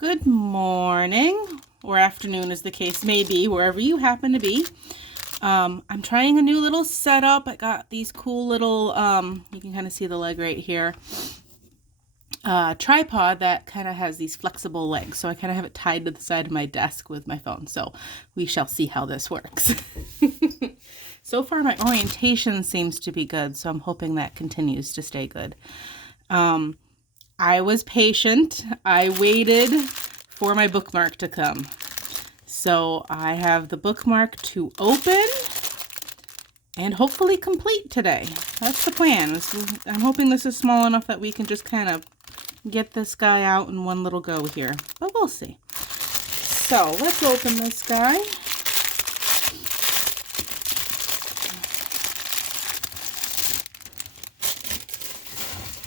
Good morning, or afternoon as the case may be, wherever you happen to be. I'm trying a new little setup. I got these cool little, you can kind of see the leg right here, tripod that kind of has these flexible legs. So I kind of have it tied to the side of my desk with my phone. So we shall see how this works. So far my orientation seems to be good, so I'm hoping that continues to stay good. I was patient. I waited for my bookmark to come. So I have the bookmark to open and hopefully complete today. That's the plan. I'm hoping this is small enough that we can just kind of get this guy out in one little go here, but we'll see. So let's open this guy.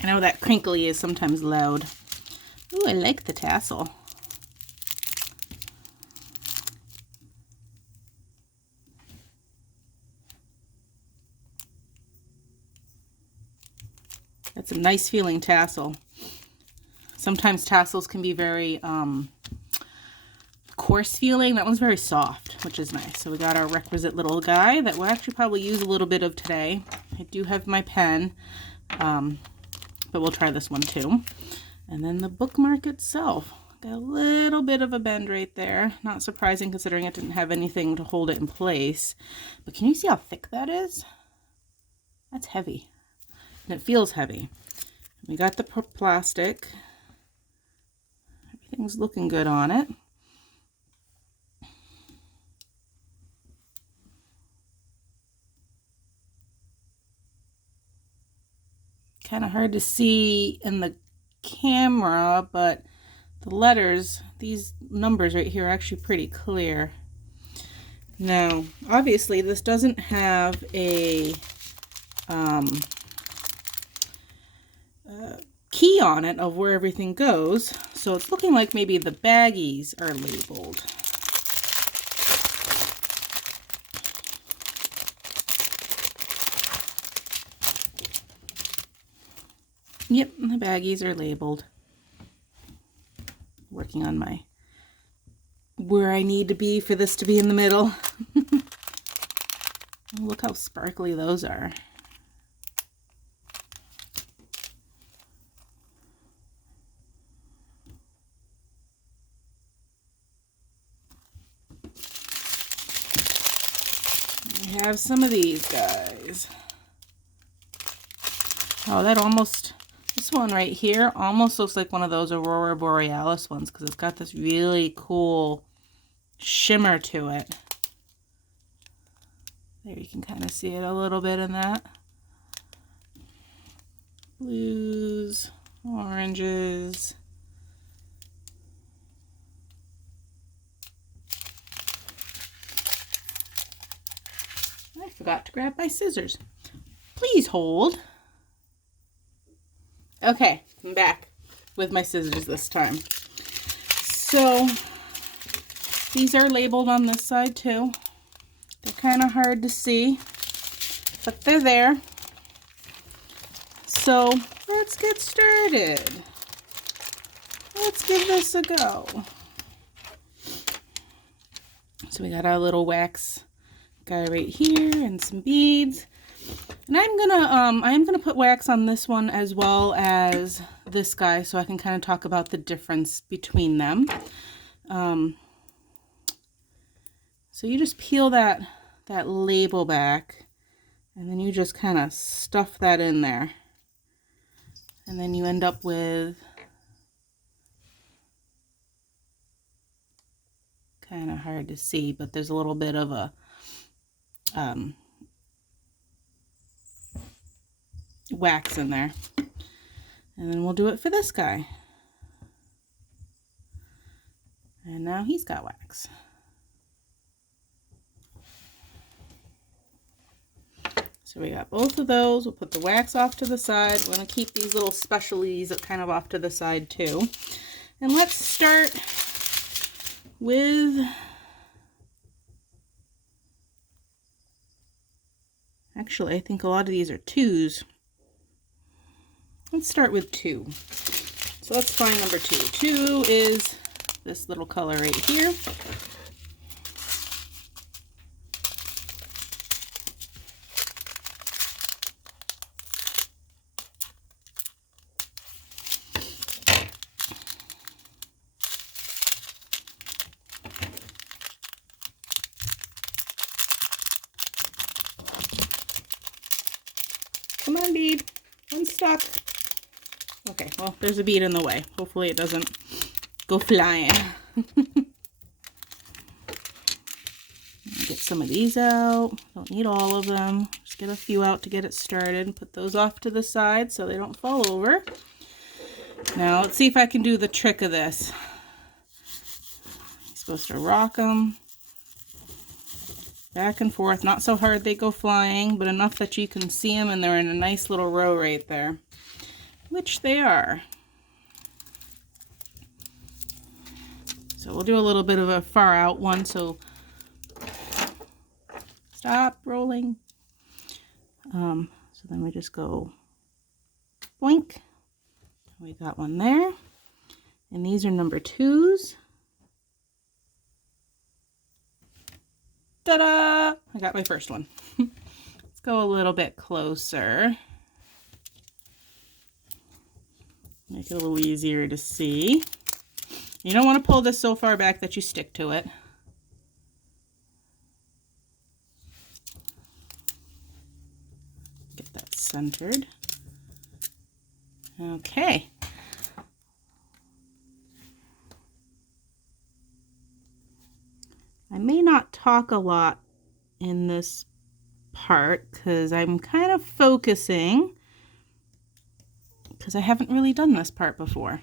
I know that crinkly is sometimes loud. Ooh, I like the tassel. That's a nice feeling tassel. Sometimes tassels can be very coarse feeling. That one's very soft, which is nice. So we got our requisite little guy that we'll actually probably use a little bit of today. I do have my pen. But we'll try this one too. And then the bookmark itself. Got a little bit of a bend right there. Not surprising considering it didn't have anything to hold it in place. But can you see how thick that is? That's heavy. And it feels heavy. We got the plastic. Everything's looking good on it. Kind of hard to see in the camera, but the letters, these numbers right here are actually pretty clear. Now, obviously this doesn't have a key on it of where everything goes, so it's looking like maybe the baggies are labeled. Yep, the baggies are labeled. Working on my where I need to be for this to be in the middle. Look how sparkly those are. We have some of these guys. Oh, that almost... This one right here almost looks like one of those Aurora Borealis ones because it's got this really cool shimmer to it. There, you can kind of see it a little bit in that. Blues, oranges. I forgot to grab my scissors. Please hold. Okay, I'm back with my scissors this time. So these are labeled on this side too. They're kind of hard to see, but they're there. So let's get started. Let's give this a go. So we got our little wax guy right here and some beads. And I'm gonna put wax on this one as well as this guy so I can kind of talk about the difference between them. So you just peel that label back and then you just kind of stuff that in there. And then you end up with kind of hard to see, but there's a little bit of a wax in there. And then we'll do it for this guy. And now he's got wax. So we got both of those. We'll put the wax off to the side. We're going to keep these little specialties kind of off to the side too. And let's start with... Actually, I think a lot of these are 2s. Let's start with 2. So let's find number 2. 2 is this little color right here. Come on, bead. Unstuck. Okay, well, there's a bead in the way. Hopefully it doesn't go flying. Get some of these out. Don't need all of them. Just get a few out to get it started. Put those off to the side so they don't fall over. Now, let's see if I can do the trick of this. You're supposed to rock them back and forth. Not so hard they go flying, but enough that you can see them and they're in a nice little row right there. Which they are. So we'll do a little bit of a far out one, so stop rolling. So then we just go boink. We got one there. And these are number 2s. Ta-da! I got my first one. Let's go a little bit closer. Make it a little easier to see. You don't want to pull this so far back that you stick to it. Get that centered. Okay. I may not talk a lot in this part because I'm kind of focusing because I haven't really done this part before.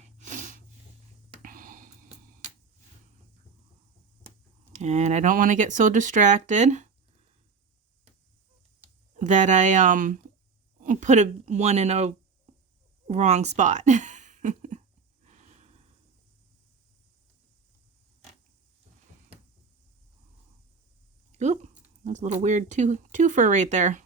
And I don't want to get so distracted that I put one in a wrong spot. Oop, that's a little weird twofer right there.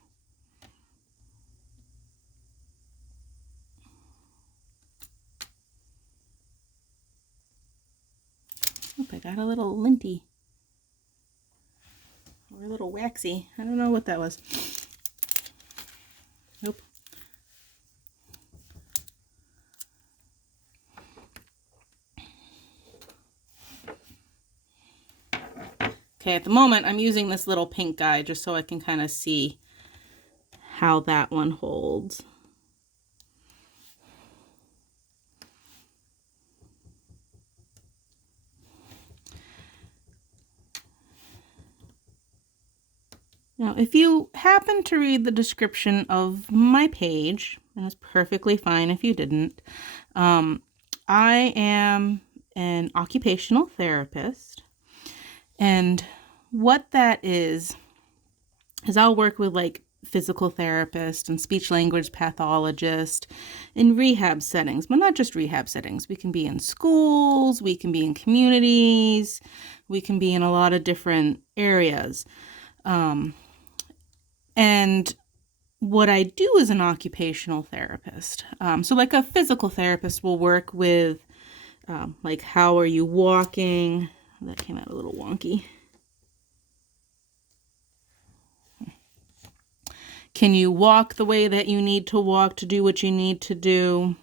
Oop, I got a little linty. Or a little waxy. I don't know what that was. Nope. Okay, at the moment I'm using this little pink guy just so I can kind of see how that one holds. Now, if you happen to read the description of my page, and it's perfectly fine if you didn't, I am an occupational therapist. And what that is I'll work with like physical therapist and speech language pathologist in rehab settings, but not just rehab settings. We can be in schools, we can be in communities, we can be in a lot of different areas. And what I do as an occupational therapist, so like a physical therapist will work with like how are you walking. That came out a little wonky. Can you walk the way that you need to walk to do what you need to do?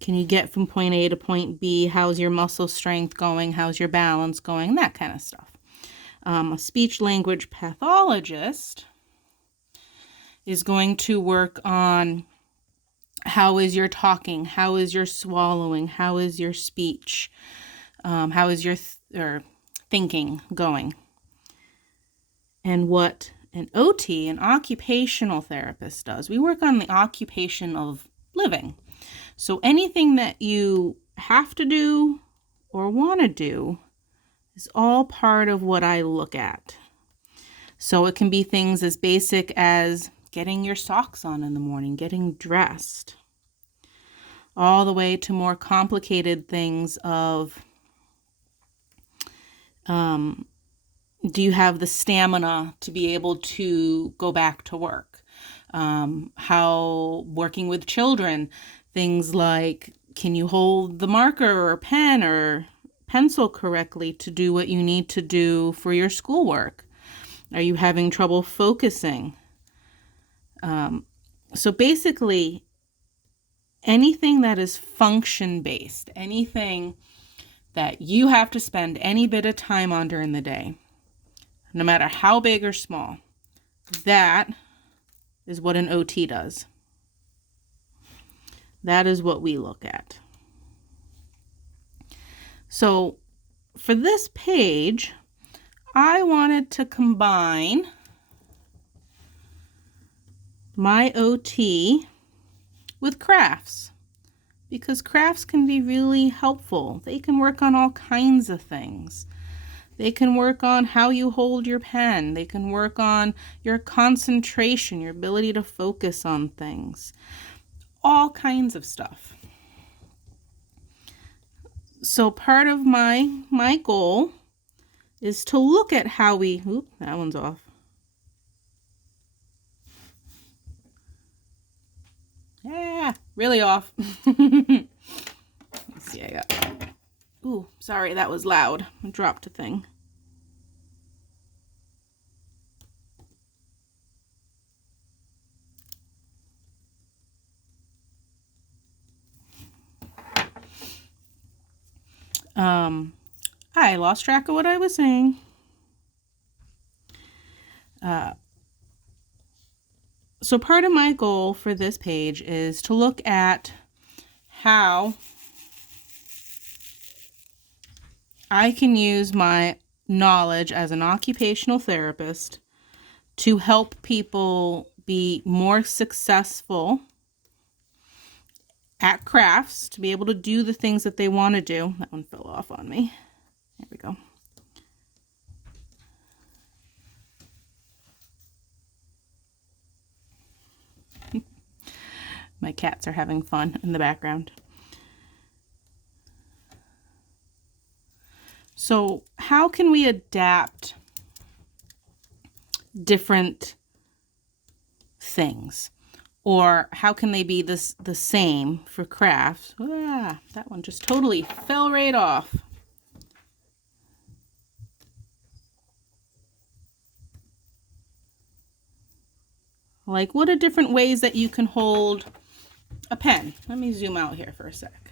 Can you get from point A to point B? How's your muscle strength going? How's your balance going? That kind of stuff. A speech language pathologist is going to work on how is your talking? How is your swallowing? How is your speech? How is your thinking going? And what an OT, an occupational therapist, does, we work on the occupation of living. So anything that you have to do or want to do is all part of what I look at. So it can be things as basic as getting your socks on in the morning, getting dressed, all the way to more complicated things of, do you have the stamina to be able to go back to work? How working with children, things like Can you hold the marker or pen or pencil correctly to do what you need to do for your schoolwork? Are you having trouble focusing? So basically, anything that is function-based, anything that you have to spend any bit of time on during the day, no matter how big or small, that is what an OT does. That is what we look at. So for this page, I wanted to combine my OT with crafts, because crafts can be really helpful. They can work on all kinds of things. They can work on how you hold your pen. They can work on your concentration, your ability to focus on things. All kinds of stuff. So part of my goal is to look at how we, that one's off. Yeah, really off. Let's see, I got, sorry, that was loud. I dropped a thing. I lost track of what I was saying. So part of my goal for this page is to look at how I can use my knowledge as an occupational therapist to help people be more successful at crafts, to be able to do the things that they want to do. That one fell off on me. There we go. My cats are having fun in the background. So how can we adapt different things? Or how can they be the same for crafts? That one just totally fell right off. Like, what are different ways that you can hold a pen? Let me zoom out here for a sec.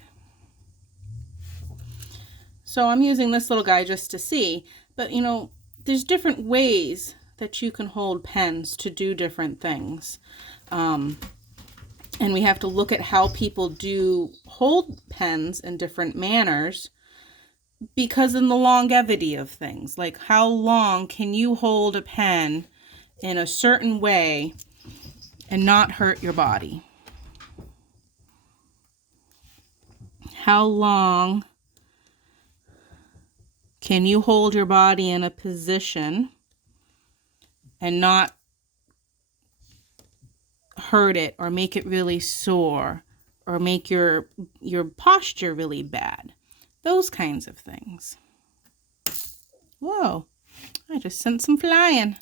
So I'm using this little guy just to see, but you know, there's different ways that you can hold pens to do different things. And we have to look at how people do hold pens in different manners because in the longevity of things, like how long can you hold a pen in a certain way and not hurt your body? How long can you hold your body in a position and not hurt it or make it really sore or make your posture really bad? Those kinds of things. Whoa, I just sent some flying.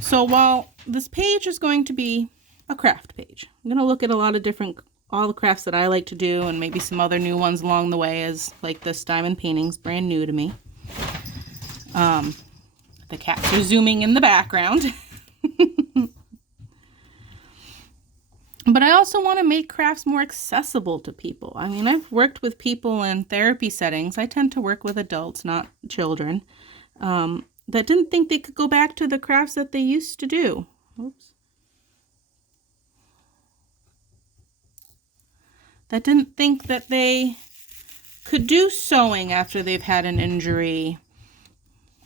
So while this page is going to be a craft page, I'm going to look at a lot of all the crafts that I like to do and maybe some other new ones along the way, as like this diamond painting's brand new to me. The cats are zooming in the background. But I also want to make crafts more accessible to people. I mean, I've worked with people in therapy settings. I tend to work with adults, not children, that didn't think they could go back to the crafts that they used to do. Oops. That didn't think that they could do sewing after they've had an injury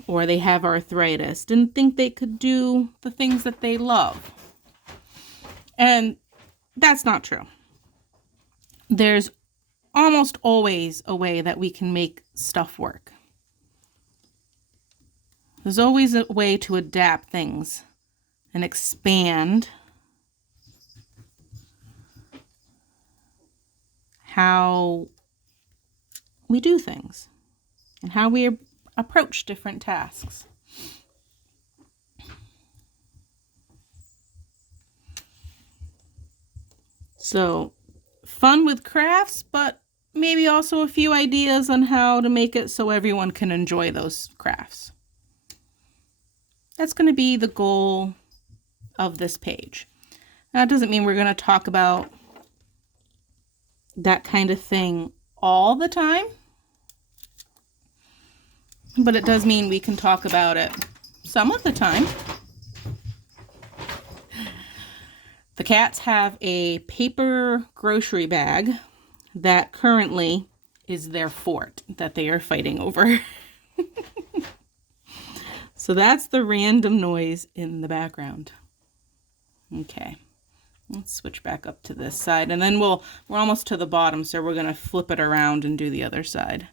or they have arthritis. Didn't think they could do the things that they love. And that's not true. There's almost always a way that we can make stuff work. There's always a way to adapt things and expand how we do things and how we approach different tasks. So fun with crafts, but maybe also a few ideas on how to make it so everyone can enjoy those crafts. That's going to be the goal of this page. Now, that doesn't mean we're going to talk about that kind of thing all the time, but it does mean we can talk about it some of the time. The cats have a paper grocery bag that currently is their fort that they are fighting over. So that's the random noise in the background. Okay, let's switch back up to this side, and then we're almost to the bottom, so we're going to flip it around and do the other side,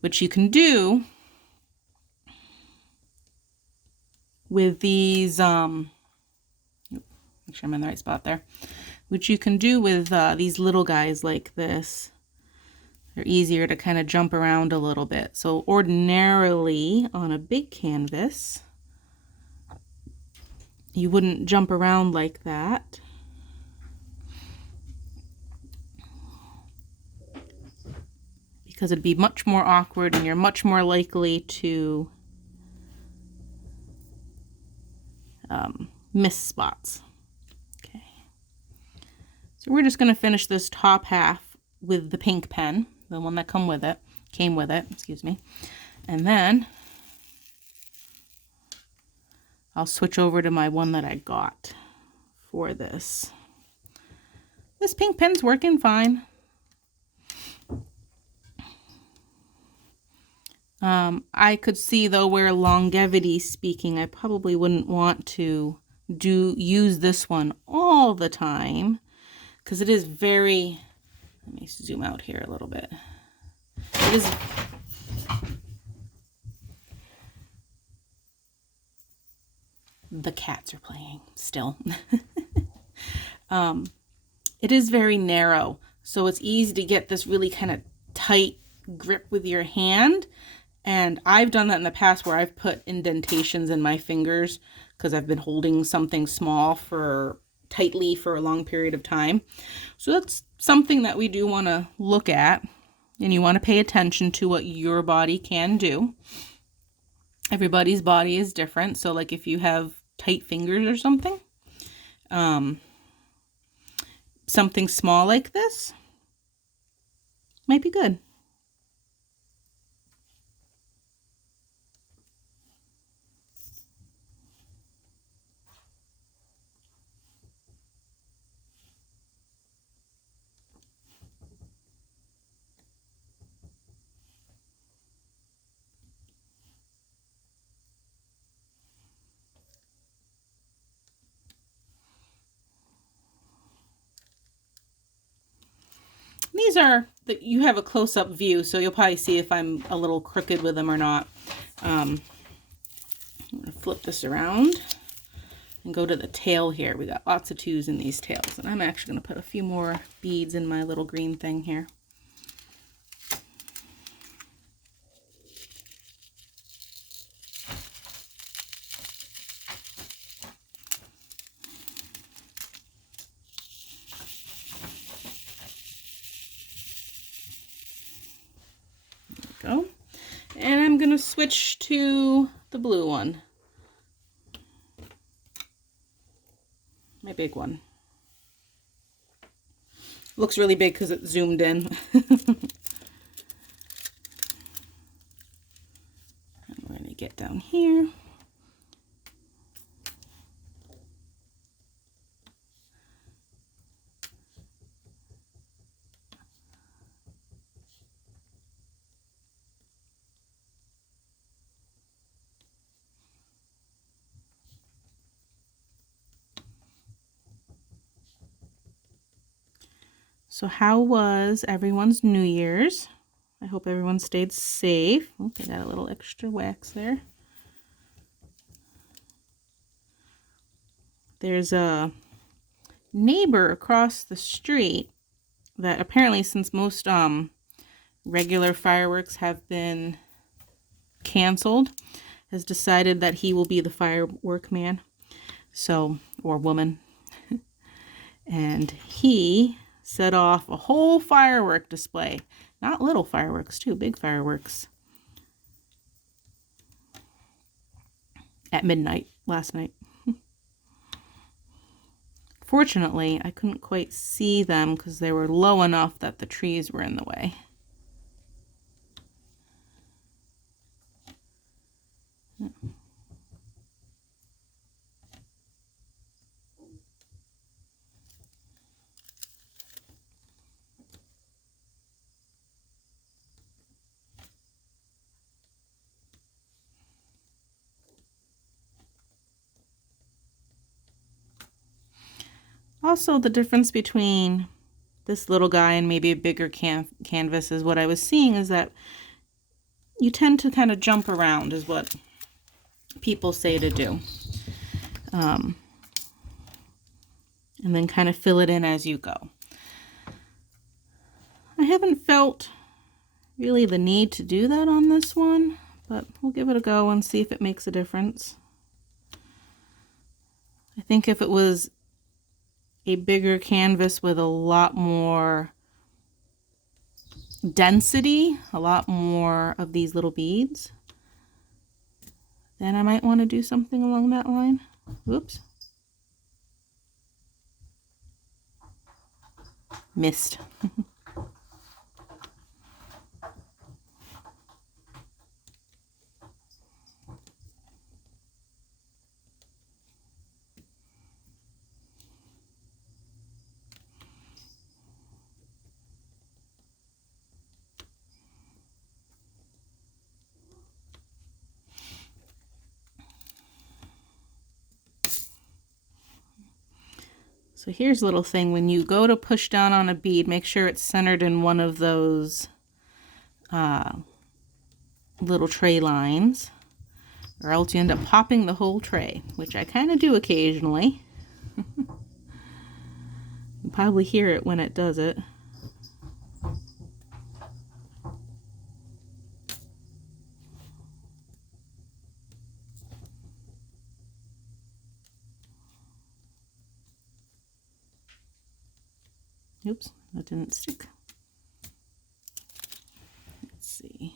which you can do with these, make sure I'm in the right spot there, which you can do with these little guys like this. They're easier to kind of jump around a little bit. So ordinarily on a big canvas, you wouldn't jump around like that. Because it'd be much more awkward and you're much more likely to miss spots. Okay. So we're just going to finish this top half with the pink pen, the one that came with it, excuse me. And then I'll switch over to my one that I got for this. This pink pen's working fine. I could see though where longevity speaking, I probably wouldn't want to use this one all the time because it is very, let me zoom out here a little bit. It is the cats are playing still. It is very narrow, so it's easy to get this really kind of tight grip with your hand. And I've done that in the past where I've put indentations in my fingers because I've been holding something small tightly for a long period of time. So that's something that we do want to look at, and you want to pay attention to what your body can do. Everybody's body is different. So like if you have tight fingers or something, something small like this might be good. These are, you have a close-up view, so you'll probably see if I'm a little crooked with them or not. I'm going to flip this around and go to the tail here. We got lots of 2s in these tails, and I'm actually going to put a few more beads in my little green thing here. Go. And I'm going to switch to the blue one. My big one. Looks really big because it's zoomed in. I'm going to get down here. So how was everyone's New Year's? I hope everyone stayed safe. Okay, got a little extra wax there. There's a neighbor across the street that apparently, since most regular fireworks have been canceled, has decided that he will be the firework man. So, or woman. And he set off a whole firework display. Not little fireworks, too, big fireworks. At midnight last night. Fortunately, I couldn't quite see them because they were low enough that the trees were in the way. Also, the difference between this little guy and maybe a bigger canvas is what I was seeing is that you tend to kind of jump around is what people say to do. And then kind of fill it in as you go. I haven't felt really the need to do that on this one, but we'll give it a go and see if it makes a difference. I think if it was a bigger canvas with a lot more density, a lot more of these little beads, then I might want to do something along that line. Whoops. Missed. So here's a little thing. When you go to push down on a bead, make sure it's centered in one of those little tray lines, or else you end up popping the whole tray, which I kind of do occasionally. You probably hear it when it does it. Oops, that didn't stick. Let's see.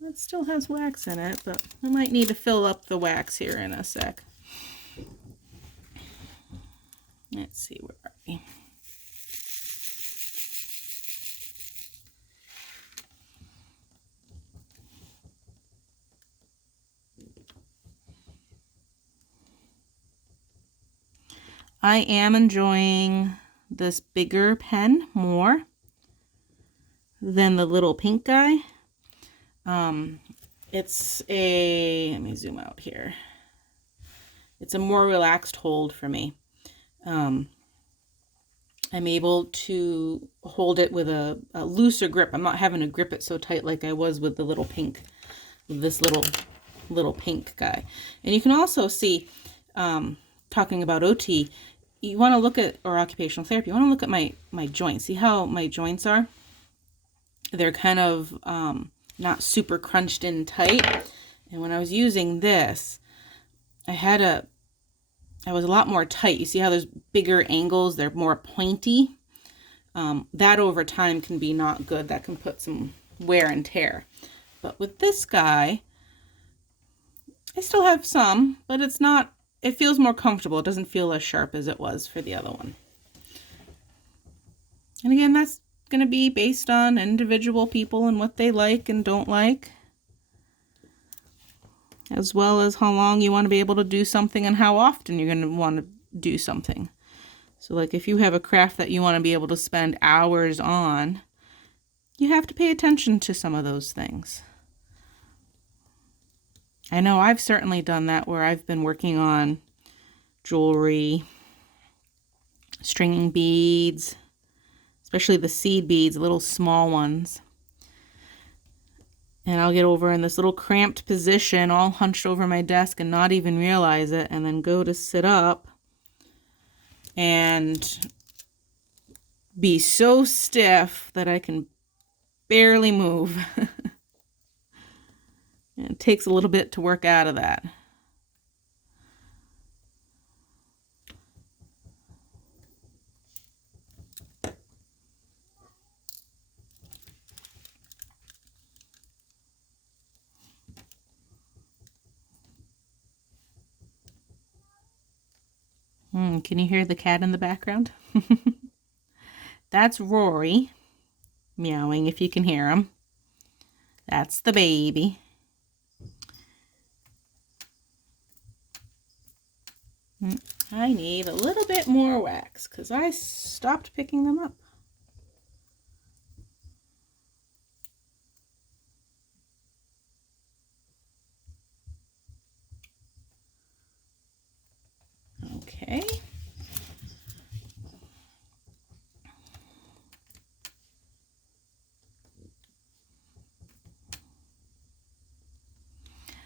That still has wax in it, but I might need to fill up the wax here in a sec. Let's see, where are we? I am enjoying this bigger pen more than the little pink guy. It's a, let me zoom out here. It's a more relaxed hold for me. I'm able to hold it with a looser grip. I'm not having to grip it so tight like I was with the little pink, with this little pink guy. And you can also see, talking about OT, you want to look at, or occupational therapy, you want to look at my joints. See how my joints are? They're kind of not super crunched in tight. And when I was using this, I was a lot more tight. You see how there's bigger angles? They're more pointy. That over time can be not good. That can put some wear and tear. But with this guy, I still have some, but it's not, it feels more comfortable. It doesn't feel as sharp as it was for the other one. And again, that's going to be based on individual people and what they like and don't like, as well as how long you want to be able to do something and how often you're going to want to do something. So like if you have a craft that you want to be able to spend hours on, you have to pay attention to some of those things. I know I've certainly done that where I've been working on jewelry, stringing beads, especially the seed beads, little small ones. And I'll get over in this little cramped position, all hunched over my desk and not even realize it, and then go to sit up and be so stiff that I can barely move. It takes a little bit to work out of that. Can you hear the cat in the background? That's Rory meowing, if you can hear him. That's the baby. I need a little bit more wax because I stopped picking them up. Okay.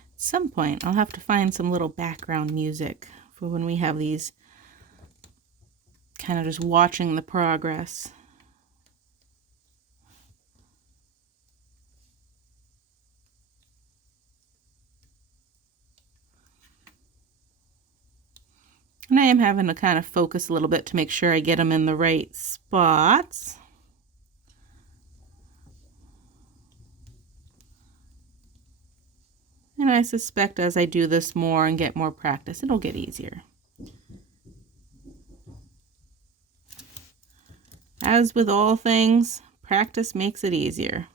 At some point, I'll have to find some little background music for when we have these kind of just watching the progress. And I am having to kind of focus a little bit to make sure I get them in the right spots. And I suspect as I do this more and get more practice, it'll get easier. As with all things, practice makes it easier.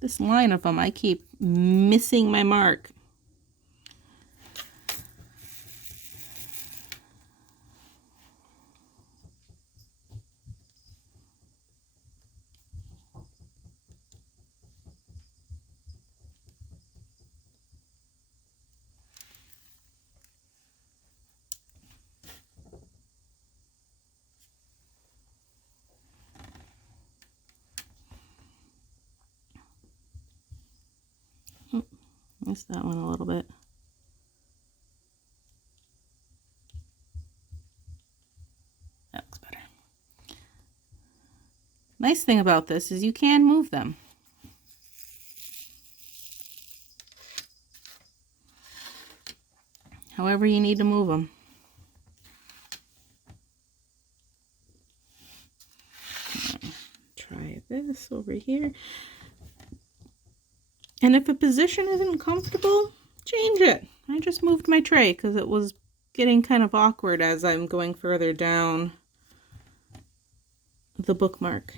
This line of them, I keep missing my mark. Missed that one a little bit. That looks better. Nice thing about this is you can move them. However you need to move them. Try this over here. And if a position isn't comfortable, change it. I just moved my tray because it was getting kind of awkward as I'm going further down the bookmark.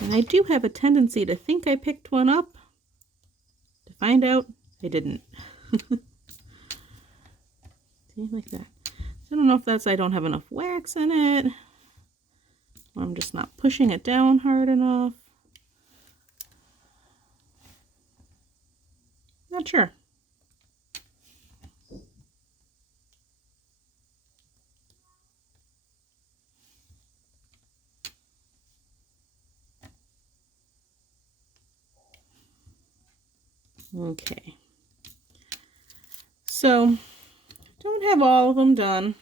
And I do have a tendency to think I picked one up, to find out I didn't. See, like that. So I don't know if that's I don't have enough wax in it, or I'm just not pushing it down hard enough. Not sure. Okay. So, don't have all of them done.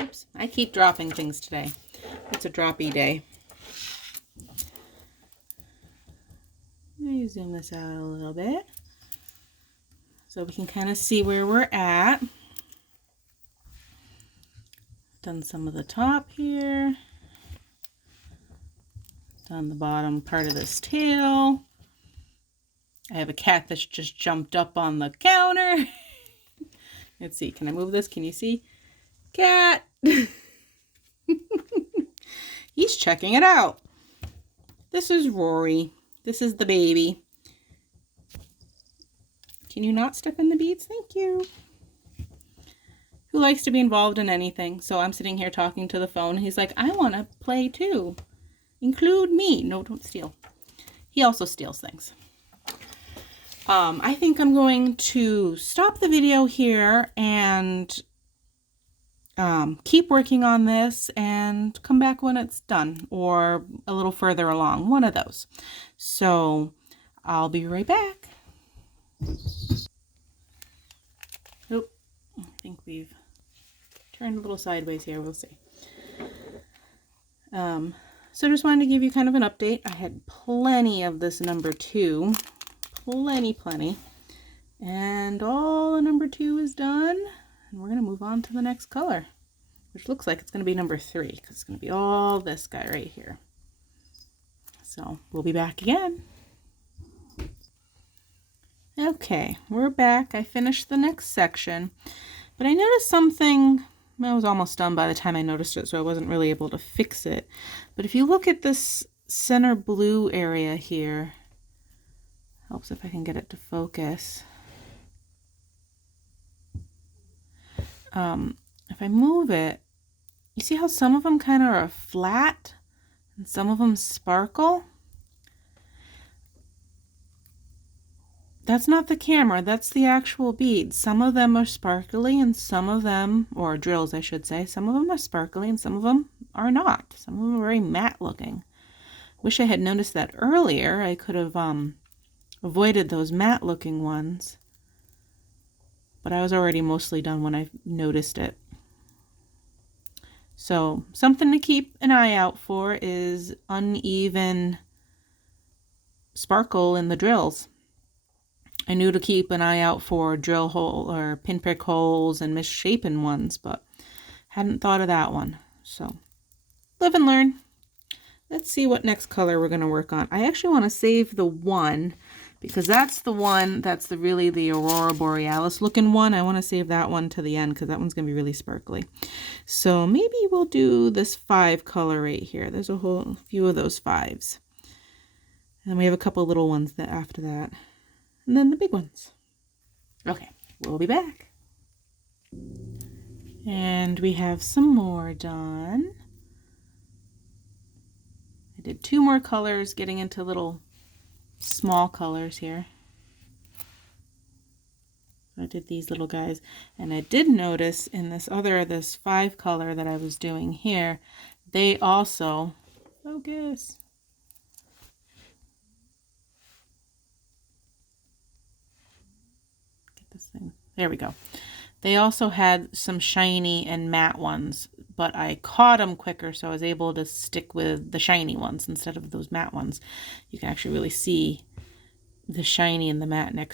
Oops, I keep dropping things today. It's a droppy day. Let me zoom this out a little bit so we can kind of see where we're at. Done some of the top here. Done the bottom part of this tail. I have a cat that's just jumped up on the counter. Let's see, can I move this? Can you see? Cat! He's checking it out. This is Rory. This is the baby. Can you not step in the beads? Thank you. Who likes to be involved in anything? So I'm sitting here talking to the phone. He's like, I want to play too. Include me. No, don't steal. He also steals things. I think I'm going to stop the video here and keep working on this and come back when it's done or a little further along, one of those. So I'll be right back. Oop, I think we've turned a little sideways here. We'll see. So just wanted to give you kind of an update. I had plenty of this number 2, plenty, and all the number 2 is done, and we're going to move on to the next color, which looks like it's going to be number 3 because it's going to be all this guy right here. So we'll be back again. Okay, we're back. I finished the next section, but I noticed something. I was almost done by the time I noticed it, so I wasn't really able to fix it. But if you look at this center blue area here, helps if I can get it to focus. If I move it, you see how some of them kind of are flat and some of them sparkle? That's not the camera, that's the actual beads. Some of them are sparkly and some of them, or drills I should say, some of them are sparkly and some of them are not. Some of them are very matte looking. Wish I had noticed that earlier. I could have avoided those matte looking ones. But I was already mostly done when I noticed it. So something to keep an eye out for is uneven sparkle in the drills. I knew to keep an eye out for drill hole or pinprick holes and misshapen ones, but hadn't thought of that one. So live and learn. Let's see what next color we're going to work on. I actually want to save the 1 because that's the one that's really the Aurora Borealis looking one. I want to save that one to the end because that one's going to be really sparkly. So maybe we'll do this 5 color right here. There's a whole few of those 5s. And then we have a couple little ones that after that. And then the big ones. Okay, we'll be back. And we have some more done. I did 2 more colors, getting into little small colors here. I did these little guys, and I did notice in this 5 color that I was doing here, they also, focus. Get this thing, there we go. They also had some shiny and matte ones, but I caught them quicker, so I was able to stick with the shiny ones instead of those matte ones. You can actually really see the shiny and the matte